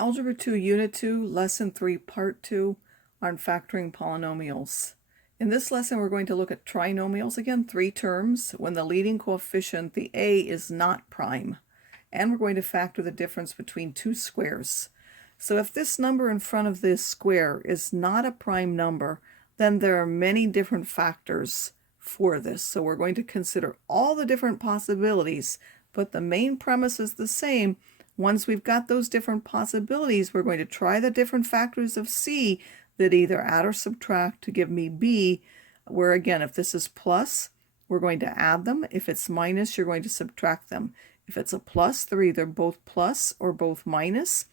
Algebra 2, Unit 2, Lesson 3, Part 2 on factoring polynomials. In this lesson, we're going to look at trinomials again, 3 terms, when the leading coefficient, the a, is not prime. And we're going to factor the difference between two squares. So if this number in front of this square is not a prime number, then there are many different factors for this. So we're going to consider all the different possibilities, but the main premise is the same. Once we've got those different possibilities, we're going to try the different factors of c that either add or subtract to give me b, where again, if this is plus, we're going to add them. If it's minus, you're going to subtract them. If it's a plus, they're either both plus or both minus.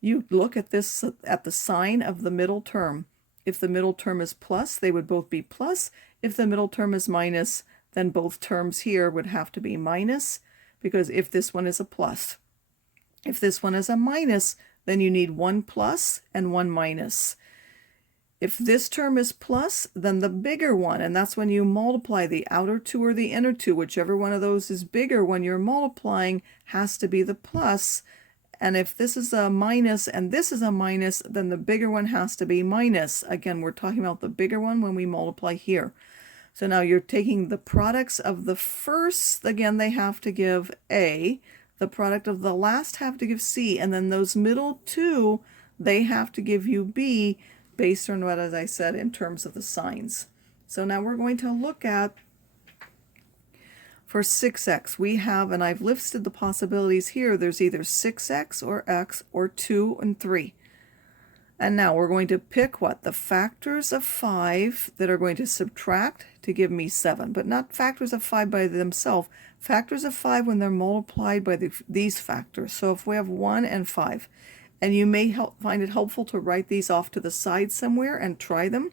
You look at this at the sign of the middle term. If the middle term is plus, they would both be plus. If the middle term is minus, then both terms here would have to be minus, because if this one is a plus. If this one is a minus, then you need one plus and one minus. If this term is plus, then the bigger one, and that's when you multiply the outer two or the inner two, whichever one of those is bigger when you're multiplying, has to be the plus. And if this is a minus and this is a minus, then the bigger one has to be minus. Again, we're talking about the bigger one when we multiply here. So now you're taking the products of the first, again, they have to give a. The product of the last have to give c, and then those middle two, they have to give you b, based on what, as I said, in terms of the signs. So now we're going to look at, for 6x, we have, and I've listed the possibilities here, there's either 6x or 2 and 3. And now we're going to pick what? The factors of 5 that are going to subtract to give me 7, but not factors of 5 by themselves. Factors of 5 when they're multiplied by these factors. So if we have 1 and 5, and you may find it helpful to write these off to the side somewhere and try them.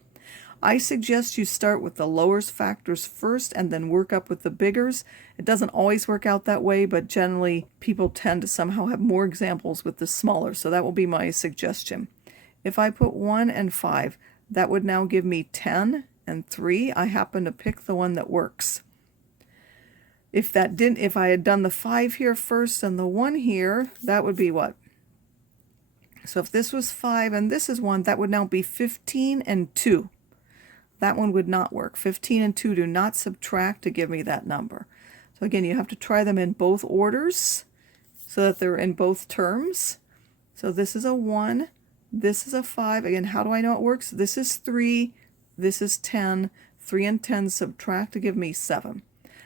I suggest you start with the lowest factors first and then work up with the biggers. It doesn't always work out that way, but generally people tend to somehow have more examples with the smaller, so that will be my suggestion. If I put 1 and 5, that would now give me 10 and 3. I happen to pick the one that works. If I had done the 5 here first and the 1 here, that would be what? So if this was 5 and this is 1, that would now be 15 and 2. That one would not work. 15 and 2 do not subtract to give me that number. So again, you have to try them in both orders so that they're in both terms. So this is a 1, this is a 5. Again, how do I know it works? This is 3, this is 10. 3 and 10 subtract to give me 7.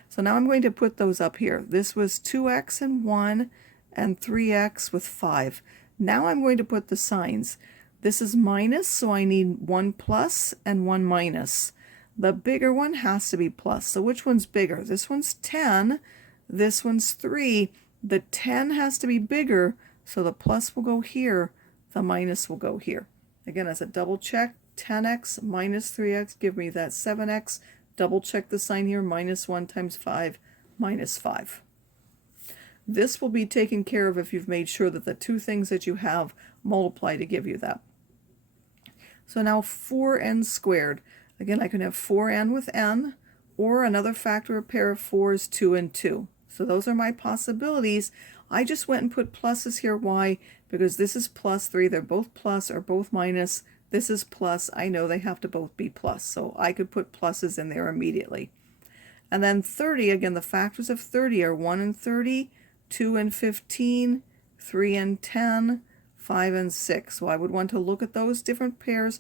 So now I'm going to put those up here. This was 2x and 1 and 3x with 5. Now I'm going to put the signs. This is minus, so I need 1 plus and 1 minus. The bigger one has to be plus. So which one's bigger? This one's 10, this one's 3. The 10 has to be bigger, so the plus will go here, the minus will go here. Again, as a double check, 10x minus 3x give me that 7x. Double check the sign here, minus 1 times 5, minus 5. This will be taken care of if you've made sure that the two things that you have multiply to give you that. So now 4n squared. Again, I can have 4n with n, or another factor, a pair of 4s, 2 and 2. So those are my possibilities. I just went and put pluses here. Why? Because this is plus 3. They're both plus or both minus. This is plus. I know they have to both be plus, so I could put pluses in there immediately. And then 30, again, the factors of 30 are 1 and 30, 2 and 15, 3 and 10, 5 and 6. So I would want to look at those different pairs.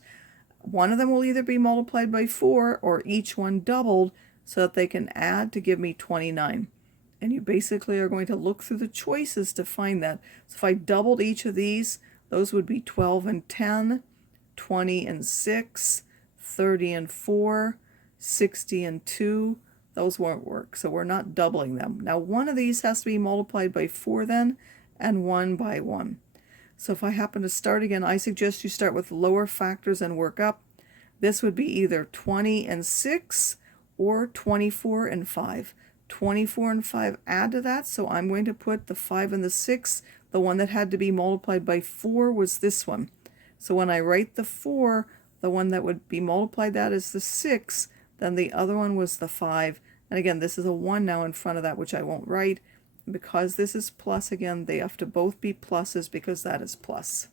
One of them will either be multiplied by 4 or each one doubled so that they can add to give me 29. And you basically are going to look through the choices to find that. So if I doubled each of these, those would be 12 and 10, 20 and 6, 30 and 4, 60 and 2. Those won't work, so we're not doubling them. Now one of these has to be multiplied by 4 then, and 1 by 1. So if I happen to start again, I suggest you start with lower factors and work up. This would be either 20 and 6 or 24 and 5. 24 and 5 add to that, so I'm going to put the 5 and the 6. The one that had to be multiplied by 4 was this one. So when I write the 4, the one that would be multiplied that is the 6, then the other one was the 5. And again, this is a 1 now in front of that, which I won't write. Because this is plus again, they have to both be pluses because that is plus.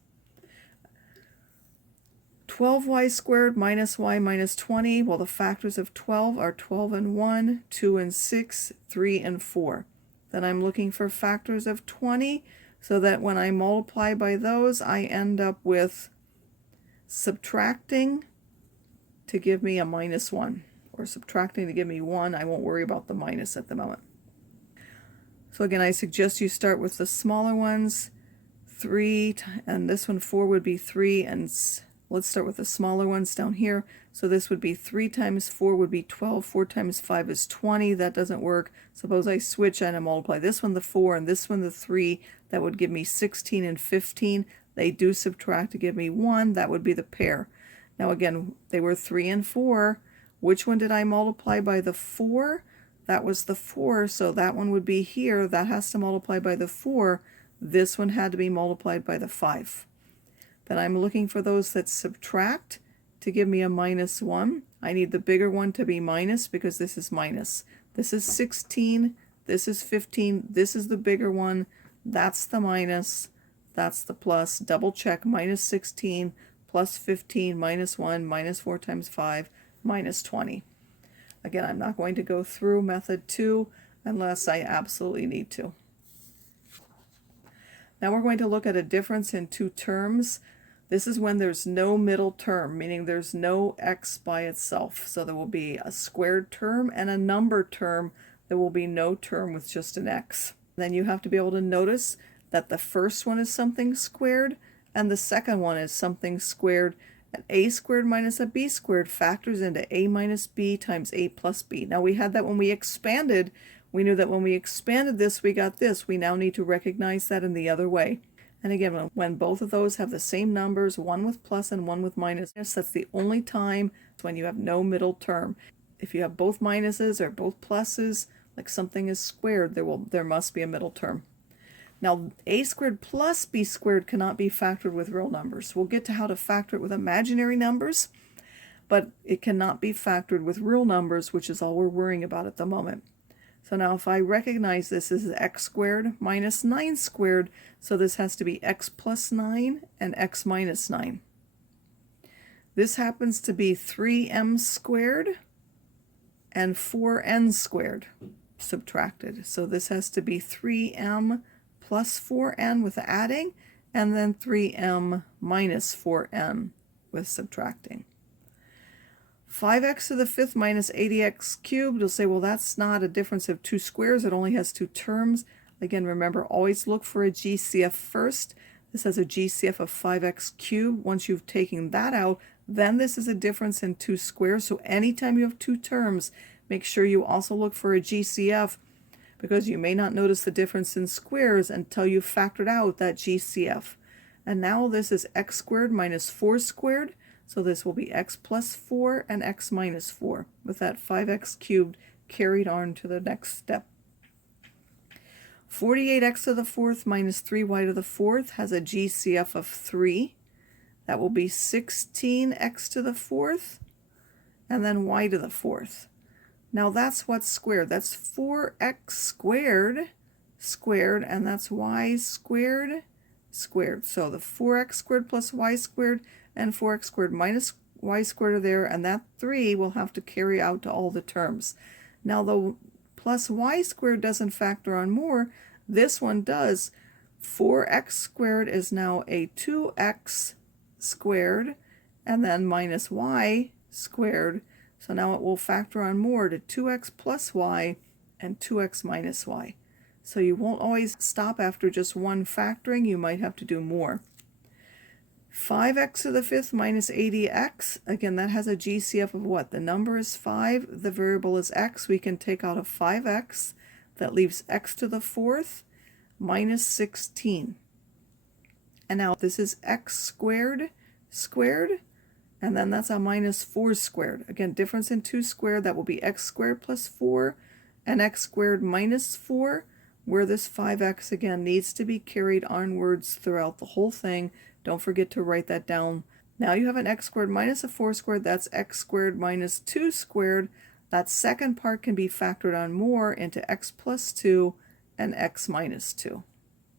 12y squared minus y minus 20. Well, the factors of 12 are 12 and 1, 2 and 6, 3 and 4. Then I'm looking for factors of 20 so that when I multiply by those, I end up with subtracting to give me a minus 1, or subtracting to give me 1. I won't worry about the minus at the moment. So again, I suggest you start with the smaller ones, 3, and this one 4 would be 3, and let's start with the smaller ones down here. So this would be 3 times 4 would be 12, 4 times 5 is 20, that doesn't work. Suppose I switch and I multiply this one the 4 and this one the 3, that would give me 16 and 15. They do subtract to give me 1, that would be the pair. Now again, they were 3 and 4. Which one did I multiply by the 4? That was the 4, so that one would be here. That has to multiply by the 4. This one had to be multiplied by the 5. Then I'm looking for those that subtract to give me a minus 1. I need the bigger one to be minus because this is minus. This is 16, this is 15, this is the bigger one. That's the minus, that's the plus. Double check, minus 16 plus 15 minus 1 minus 4 times 5 minus 20. Again, I'm not going to go through method 2 unless I absolutely need to. Now we're going to look at a difference in two terms. This is when there's no middle term, meaning there's no x by itself. So there will be a squared term and a number term. There will be no term with just an x. Then you have to be able to notice that the first one is something squared and the second one is something squared. And a squared minus a b squared factors into a minus b times a plus b. Now we had that when we expanded. We knew that when we expanded this, we got this. We now need to recognize that in the other way. And again, when both of those have the same numbers, one with plus and one with minus, that's the only time when you have no middle term. If you have both minuses or both pluses, like something is squared, there must be a middle term. Now, a squared plus b squared cannot be factored with real numbers. We'll get to how to factor it with imaginary numbers, but it cannot be factored with real numbers, which is all we're worrying about at the moment. So now if I recognize this as x squared minus 9 squared, so this has to be x plus 9 and x minus 9. This happens to be 3m squared and 4n squared subtracted. So this has to be 3m plus 4n with adding, and then 3m minus 4n with subtracting. 5x to the 5th minus 80x cubed, you'll say, well, that's not a difference of two squares. It only has two terms. Again, remember, always look for a GCF first. This has a GCF of 5x cubed. Once you've taken that out, then this is a difference in two squares. So anytime you have two terms, make sure you also look for a GCF, because you may not notice the difference in squares until you've factored out that GCF. And now this is x squared minus 4 squared, so this will be x plus 4 and x minus 4, with that 5x cubed carried on to the next step. 48x to the 4th minus 3y to the 4th has a GCF of 3. That will be 16x to the 4th, and then y to the 4th. Now that's what's squared. That's 4x squared, and that's y squared, squared. So the 4x squared plus y squared and 4x squared minus y squared are there, and that 3 will have to carry out to all the terms. Now the plus y squared doesn't factor on more. This one does. 4x squared is now a 2x squared, and then minus y squared. So now it will factor on more to 2x plus y and 2x minus y. So you won't always stop after just one factoring. You might have to do more. 5x to the 5th minus 80x. Again, that has a GCF of what? The number is 5. The variable is x. We can take out a 5x. That leaves x to the 4th minus 16. And now this is x squared, and then that's a minus 4 squared. Again, difference in 2 squared, that will be x squared plus 4 and x squared minus 4, where this 5x again needs to be carried onwards throughout the whole thing. Don't forget to write that down. Now you have an x squared minus a 4 squared, that's x squared minus 2 squared. That second part can be factored on more into x plus 2 and x minus 2.